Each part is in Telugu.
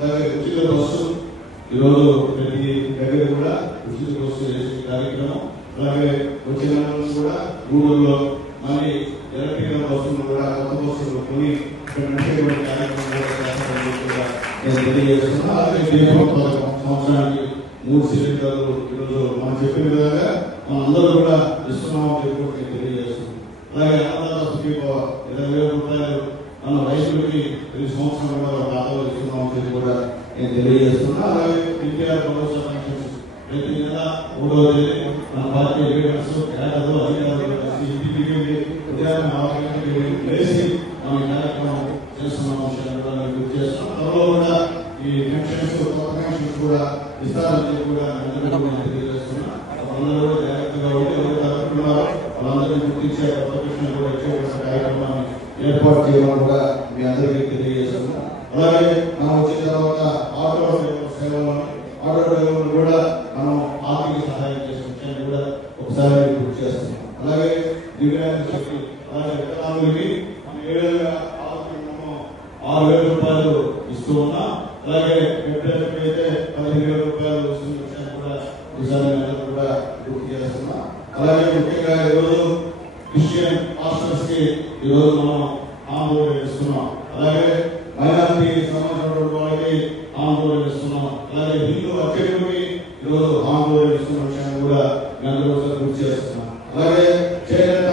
అలాగే ఉచిత బస్సు ఈరోజు ప్రతి దగ్గర కూడా ఉచిత బస్సు చేసే కార్యక్రమం. అలాగే వచ్చిన కూడా ఊళ్ళో మళ్ళీ ఎలక్ట్రికల్ బస్సులు కూడా కొత్త బస్సులు కొని ఇక్కడ నడిచేటువంటి కార్యక్రమం కూడా నేను తెలియజేస్తున్నా. అలాగే సంవత్సరానికి 3 సిలిండర్లు ఈరోజు మనం చెప్పిన విధంగా మనం అందరూ కూడా ఇస్తున్నామని చెప్పి నేను తెలియజేస్తున్నాం. అలాగే అన్నదాత సుఖీభవ 20,000 రూపాయలు మన రైతులకి ప్రతి సంవత్సరం కూడా ఖాతాలో ఇస్తున్నామని చెప్పి కూడా నేను తెలియజేస్తున్నా. అలాగే ఎన్టీఆర్ భరోసా పెన్షన్స్ ప్రతి నెల 3వ తేదీ మన పార్టీ లీడర్స్ క్యాడర్లు అధికారులు ఇంటికి వేసి మనం కార్యక్రమం చేస్తున్నాం కూడా గుర్తు చేస్తున్నాం. త్వరలో కూడా ఈ పెన్షన్స్ కొత్త పెన్షన్స్ కూడా ఇస్తారని కూడా తెలియజేస్తున్నాం. అందరూ కూడా జాగ్రత్తగా ఉండి ఎవరు తప్పుకున్నారో వాళ్ళందరినీ గుర్తించే కొత్త పెన్షన్ కూడా ఇచ్చే కార్యక్రమాన్ని ఏర్పాటు చేయడం కూడా మీ అందరికీ తెలియజేస్తున్నాం. అలాగే మనం వచ్చిన తర్వాత ఆటో డ్రైవర్లు కూడా మనం ఆర్థిక సహాయం చేసే విషయాన్ని కూడా ఒకసారి గుర్తు చేస్తున్నాం. అలాగే దివ్యాంగ శక్తి అలాగే వికలాంగులకి మనం 6,000 రూపాయలు ఇస్తూ ఉన్నాం. అలాగే అయితే 15,000 రూపాయలు వస్తున్న విషయాన్ని కూడా ఈసారి కూడా గుర్తు చేస్తున్నాం. అలాగే ముఖ్యంగా ఈరోజు క్రిస్టియన్ పాస్టర్స్ కి ఈరోజు మనం ఆందోళన ఇస్తున్నాం. అలాగే మైనారిటీ సంబంధించినటువంటి వాళ్ళకి ఆందోళన ఇస్తున్నాం. అలాగే హిందూ అత్యధికులకి ఈరోజు ఆందోళన ఇస్తున్న విషయాన్ని కూడా మేము గుర్తు చేస్తున్నాం. అలాగే చేనేత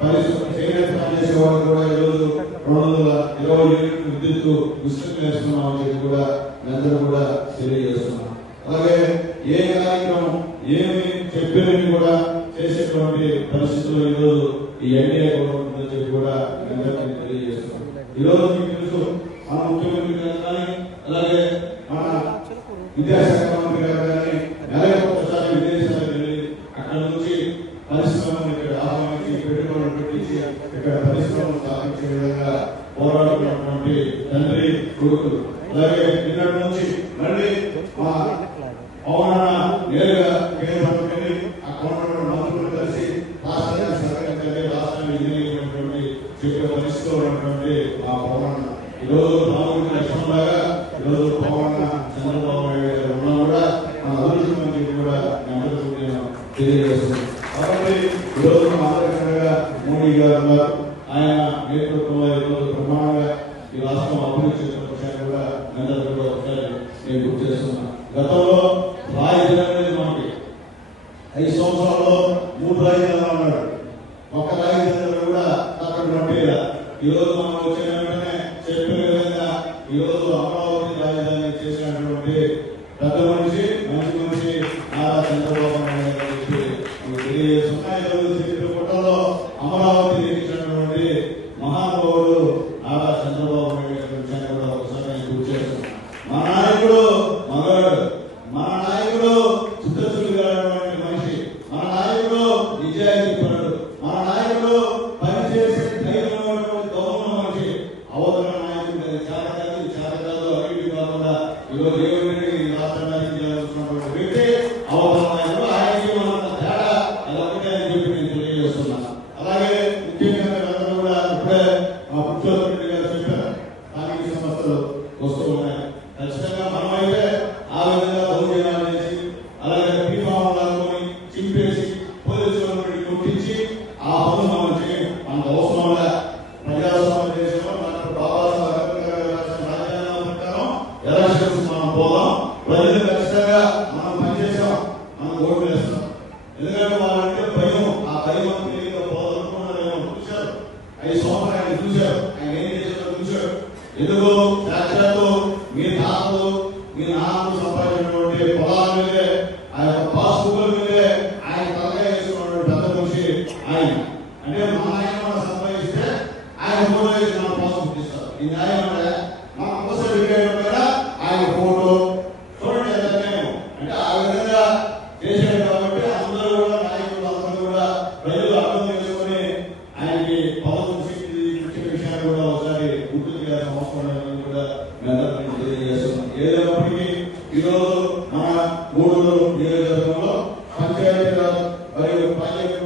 పనిచేసే వాళ్ళు కూడా ఈరోజు 220 యూనిట్లు విద్యుత్ ఉచితంగా ఇస్తున్నామని చెప్పి కూడా మేమందరూ కూడా తెలియజేస్తున్నాం. అలాగే ఏ కార్యక్రమం ఏమి చెప్పినవి కూడా చేసేటువంటి పరిస్థితుల్లో ఈరోజు ఈ ఎన్డీఏ గవర్నమెంట్ అని చెప్పి కూడా మేమందరికీ తెలియజేస్తున్నాం. ఈరోజు మీకు తెలుసు మన ముఖ్యమంత్రి గారు కానీ అలాగే మన విద్యాశాఖ మంత్రి గారు కానీ నెలకు ఒకసారి విదేశాలకు వెళ్ళి అక్కడ నుంచి పరిశ్రమను ఇక్కడ ఆహ్వానించి పెట్టుబడులు పెట్టించి ఇక్కడ పరిశ్రమను స్థాపించే విధంగా పోరాడుతున్నటువంటి తండ్రి కొడుకులు. అలాగే నిన్నటి నుంచి మళ్ళీ మా పవన నేరుగా కేంద్రంలో వెళ్ళి ఆ కోణంలో మంత్రులు కలిసి రాష్ట్రాన్ని సహకరించండి, రాష్ట్రాన్ని వినియోగించినటువంటి చెప్పే పరిస్థితిలో ఉన్నటువంటి ఆ పవన ఈరోజు రాముడి లక్ష్మణలాగా ఈరోజు పవన చంద్రబాబు నాయుడు గారు ఉన్నా కూడా మన అదృష్టం అని చెప్పి కూడా నేను తెలియజేస్తున్నాను. కాబట్టి ఈరోజు ఆంధ్రప్రదేశ్గా మోడీ గారు ఉన్నారు. ఆయన నేతృత్వంలో ఈరోజు ప్రమాణంగా ఈ రాష్ట్రం అభివృద్ధి చేసిన విషయాన్ని కూడా అందరూ కూడా ఒకసారి నేను గుర్తు చేస్తున్నాను. గతంలో రాజధాని అనేది మనకి 5 సంవత్సరాల్లో 3 రాజధానులు అన్నాడు. ఒక రాజధాని కూడా అక్కడ పంపేలా ఈరోజు మనం వచ్చిన వెంటనే చెప్పిన విధంగా ఈరోజు అమరావతి రాజధాని చేసినటువంటి పెద్ద మనిషి మంచి మనిషి నారా చంద్రబాబు నాయుడు గారు చెప్పి తెలియజేస్తున్నా. ఈరోజు చిత్రకూటంలో అమరావతి నిర్మించినటువంటి మహానుభావుడు నారా చంద్రబాబు నాయుడు గారి విషయాన్ని కూడా ఒకసారి గుర్తు చేస్తున్నాం. మన నాయకుడు మగాడు, మన నాయకుడు చిత్తశుద్ధిగా మనిషి, మన నాయకుడు నిజాయితీ పరుడు, మన నాయకుడు పనిచేసే ధైర్యం గౌరవ మనిషి. అవతల నాయకుడు చాలా కాదు అభివృద్ధి కాకుండా ఈరోజు దేవుడిని రాష్ట్రాన్ని చేయాల్సినటువంటి వ్యక్తి అవతల నాయకుడు. ఆయనకి మన తేడా ఎలా ఉంటే అని చెప్పి నేను తెలియజేస్తున్నాను. అలాగే ముఖ్యంగా అందరూ కూడా ఇప్పుడే మా ముఖ్యమంత్రి గారు చెప్పారు, స్థానిక సంస్థలు వస్తూ ఉన్నాయి. ఖచ్చితంగా మనమైతే ఆ విధంగా దౌర్జన్యాలు చేసి అలాగే పీఫామ్ లాక్కొని చింపేసి పోలీసులను కొట్టించి ఆ పనులు మనం చేయం. మనకు అవసరంగా ప్రజాస్వామ్య దేశంలో డాక్టర్ బాబాసాహెబ్ అంబేద్కర్ గారు రాసిన రాజ్యాంగం ప్రకారం ఎలక్షన్స్ మనం పోదాం. ప్రజలు ఖచ్చితంగా మనం పనిచేసాం, మనం ఓటు వేస్తాం. ఎందుకంటే వాళ్ళంటే భయం, ఆ భయం పోదనుకున్నారేమో చూశారు. 5 సంవత్సరాలు ఆయన చూశారు, ఆయన ఏం చేశారో చూశారు. ఎందుకు సాక్షాత్తు మీ తాతలు మీ నాన్నలు సంపాదించినటువంటి పొలాల మీదే ఆ యొక్క పాస్బుక్ల మీదే ఆయన తలగా వేసుకున్నటువంటి పెద్ద మనిషి ఆయన. అంటే మన ఆయన మనం సంపాదిస్తే ఆయన ఫోటో వేసి మన పాస్బుక్ ఇస్తారు. ఈ న్యాయం అంటే మన అవసరం కూడా ఆయన ఫోటో చూడండి ఎంత న్యాయం. అంటే ఆ విధంగా చేశాడు కాబట్టి అందరూ కూడా నాయకులు అందరూ కూడా ప్రజలు అర్థం చేసుకుని ఆయనకి పవన్ ఇచ్చిన విషయాన్ని కూడా ఒకసారి గుర్తు చేయాల్సిన అవసరం కూడా మేము తెలియజేస్తున్నాం. ఏదైనప్పటికీ ఈరోజు మన గూడూరు నియోజకవర్గంలో పంచాయతీరాజ్ మరియు ప్రాజెక్టు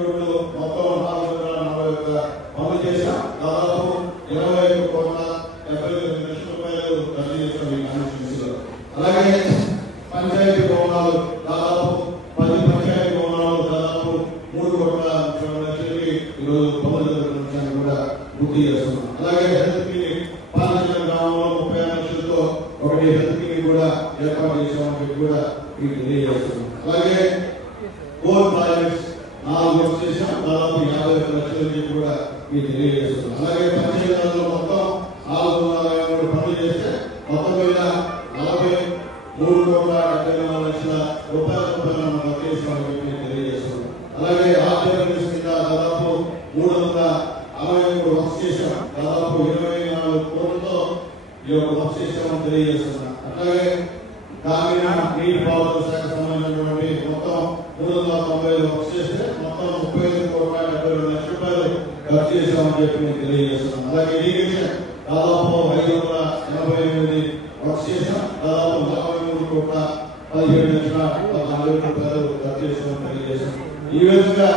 మొత్తం 441 పనులు చేశాం. దాదాపు 21,79 లక్షల రూపాయలు ఖర్చు చేస్తాం ఈ కాన్స్టిట్యూన్సీలో. అలాగే పంచాయతీ భవనాలు దాదాపు 10 పంచాయతీ భవనాలు దాదాపు 3,00,00,000 ఈరోజు పనులు జరుగుతున్న కూడా గుర్తు చేస్తున్నాం. అలాగే హెల్త్ క్లినిక్ పాలన గ్రామంలో 36 లక్షలతో ఒకటి హెల్త్ క్లినిక్ కూడా ఏర్పాటు చేసామని కూడా మీకు తెలియజేస్తున్నాం. అలాగే 4 ప్రాజెక్ట్స్ 4 వర్క్ చేసాం, దాదాపు 51 లక్షల కూడా మీకు తెలియజేస్తున్నాం. అలాగే పంచాయతీరాజ్లో మొత్తం 453 పనులు చేస్తే మొత్తం మీద 43,74,00,000 రూపాయలు మనం వర్క్ చేసామని మీకు తెలియజేస్తున్నాం. అలాగే ఆర్థిక కింద దాదాపు 363 వర్క్ చేసాం, దాదాపు 24 కోట్లతో ఈ యొక్క వర్క్ చేసామని తెలియజేస్తున్నాం. అట్లాగే గ్రామీణ నీటిపారుదల శాఖ సంబంధించినటువంటి మొత్తం 395 వర్క్ చేస్తే మొత్తం 35,72,00,000 ఖర్చు చేశామని చెప్పి నేను తెలియజేస్తున్నాను. అలాగే ఇరిగేషన్ దాదాపు 588 వర్క్ చేశాం, దాదాపు 43,17,14,00,000 ఖర్చు చేశామని తెలియజేస్తున్నాం. ఈ విధంగా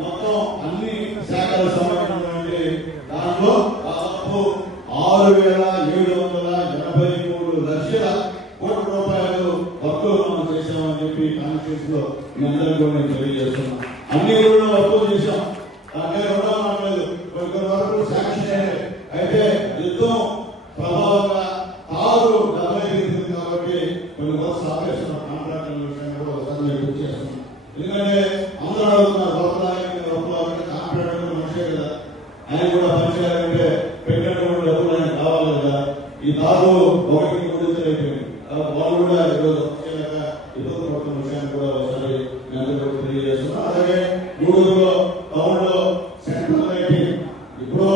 మొత్తం అన్ని శాఖలకు సంబంధించినటువంటి దాంట్లో దాదాపు 6,783 లక్షల కోట్ల రూపాయలు వర్కులు మనం చేశామని చెప్పి కాన్స్టిట్యూషన్ లో మీ అందరికీ కూడా నేను తెలియజేస్తున్నాం. అన్ని కూడా వర్కులు చేశాం, దాంట్లో కూడా మాట్లాడలేదు. కొన్ని వరకు శాంక్షన్ అయ్యాయి, అయితే యుద్ధం ప్రభావంగా తారు 70 కాబట్టి కొన్ని వర్క్స్ ఆపేసిన కాంట్రాక్టర్ల విషయాన్ని కూడా ఒకసారి నేను గుర్తు చేస్తున్నాం. ఎందుకంటే అందరూ అడుగుతున్నారు కాంట్రాక్టర్ మనిషే కదా, ఆయన కూడా పనిచేయాలంటే పెట్టినటువంటి డబ్బులు ఆయన కావాలి కదా. ఈ తారు ఒకటి అయిపోయింది, వాళ్ళు కూడా ఈరోజు ఇబ్బంది పడుతున్న విషయాన్ని కూడా ఒకసారి తెలియజేస్తున్నాం. అలాగే గూడూరులో టౌన్ లో సెంట్రల్ లైటింగ్ ఇప్పుడు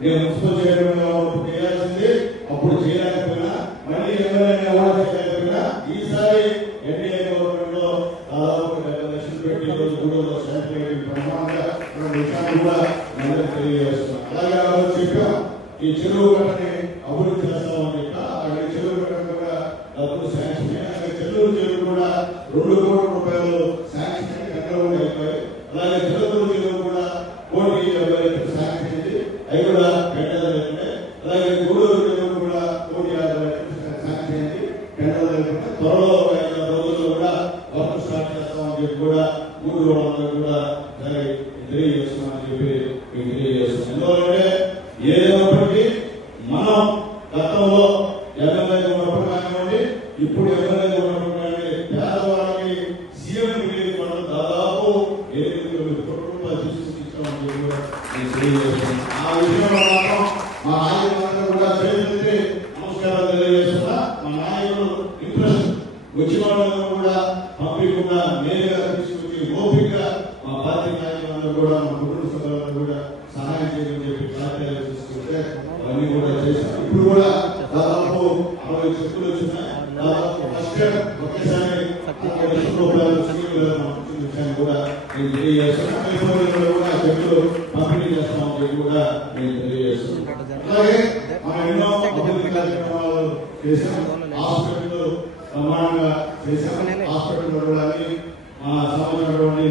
నేను మున్సిపల్ చైర్మన్ చేయాల్సింది, అప్పుడు చేయలేకపోయినా మళ్ళీ ఎమ్మెల్యే కూడా చేయలేకపోయినా ఈసారి ఎన్డీఏ గవర్నమెంట్ లో దాదాపు 70 లక్షలు పెట్టి ఈరోజు గూడూరులో సెంట్రల్ లైటింగ్ ప్రమాణంగా విషయాన్ని కూడా అందరికీ తెలియజేస్తున్నాం. అలాగే ఆ రోజు చెప్పాం ఈ చెరువు కట్టని అభివృద్ధి చేస్తామని చెప్పా, అలాగే చెరువు కట్టని కూడా డబ్బులు శాంక్షన్ అయ్యాయి. చెల్లూరు చెరువు కూడా 2 కోట్ల రూపాయలు శాంక్షన్ ఎక్కడ కూడా అయిపోయాయి. అలాగే చెల్లూరు చెరువు కూడా 1,50,00,000 శాంక్షన్ అయింది, అవి కూడా టెండర్లు అయిపోయాయి. అలాగే గూడూరు చెరువు కూడా 1,50,00,000 శాంక్షన్ అయింది, టెండర్లు అయిపోయాయి. త్వరలో 5 రోజుల్లో కూడా వర్క్ స్టార్ట్ చేస్తామని చెప్పి కూడా గూడూరు వాళ్ళందరూ కూడా తెలియజేస్తున్నామని చెప్పి మీకు తెలియజేస్తున్నాం. ఎందుకంటే ఏదైనప్పటికీ మనం గతంలో ఎమ్మెల్యేగా ఉన్నప్పుడు కానివ్వండి, ఇప్పుడు ఎమ్మెల్యేగా ఉన్నప్పుడు కానీ పేదవాళ్ళకి సీఎం రిలీఫ్ ఫండ్ దాదాపు 8,900 కోట్ల రూపాయలు తీసుకొచ్చామని చెప్పి కూడా నేను తెలియజేస్తున్నాను. ఆ విషయంలో మాత్రం మా నాయకులందరూ కూడా చేతులెత్తి నమస్కారాలు తెలియజేస్తున్నా. మా నాయకులు ఇంట్రెస్ట్ వచ్చిన వాళ్ళందరూ కూడా పంపించకుండా నేరుగా తీసుకొచ్చి ఓపికగా మా పార్టీ నాయకులందరూ కూడా మా కుటుంబ సభ్యులందరూ కూడా సహాయం చేయమని చెప్పి కార్యాలయాలు తీసుకుంటే అవన్నీ కూడా చేశాం. ఇప్పుడు కూడా దాదాపు 60 చెక్కులు వచ్చినాయి, దాదాపు ఫస్ట్ ఒకేసారి 60 లక్షల రూపాయలు విషయాన్ని కూడా నేను తెలియజేస్తున్నాను. కూడా చెక్కులు పంపిణీ చేస్తామని చెప్పి కూడా నేను తెలియజేస్తున్నాను. అలాగే మనం ఎన్నో అభివృద్ధి కార్యక్రమాలు చేశాం, హాస్పిటల్ ప్రమాణంగా చేశాం. హాస్పిటల్ కూడా సంబంధించినటువంటి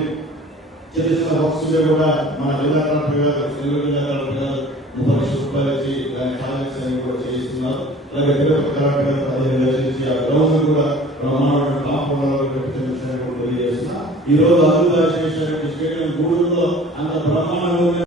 చిన్న చిన్న వర్క్స్ కూడా మన జిల్లా కలెక్టర్ గారు, నెల్లూరు జిల్లా కలెక్టర్ గారు 30 లక్షల రూపాయలు ఇచ్చి దాని ఛాలెంజ్ అని కూడా చేస్తున్నారు. అలాగే తిరుపతి కలెక్టర్ గారు 15 లక్షలు ఇచ్చి ఆ గ్రౌండ్ కూడా బ్రహ్మాండ కాంపౌండ్ తెలియజేస్తున్నారు. ఈ రోజు అద్భుత స్టేడియం గూడూరులో అంత బ్రహ్మాండంగా